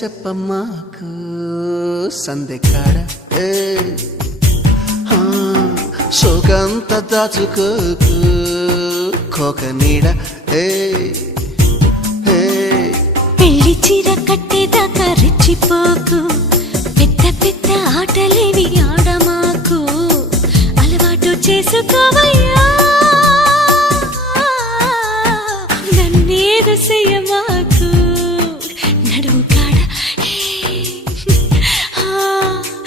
చెప్పమ్మాకు సందెకాడ సోకంత దాచుకోకు కోక నీడ పెళ్లి చీర కట్టేదాకా రెచ్చిపోకు పెద్ద పెద్ద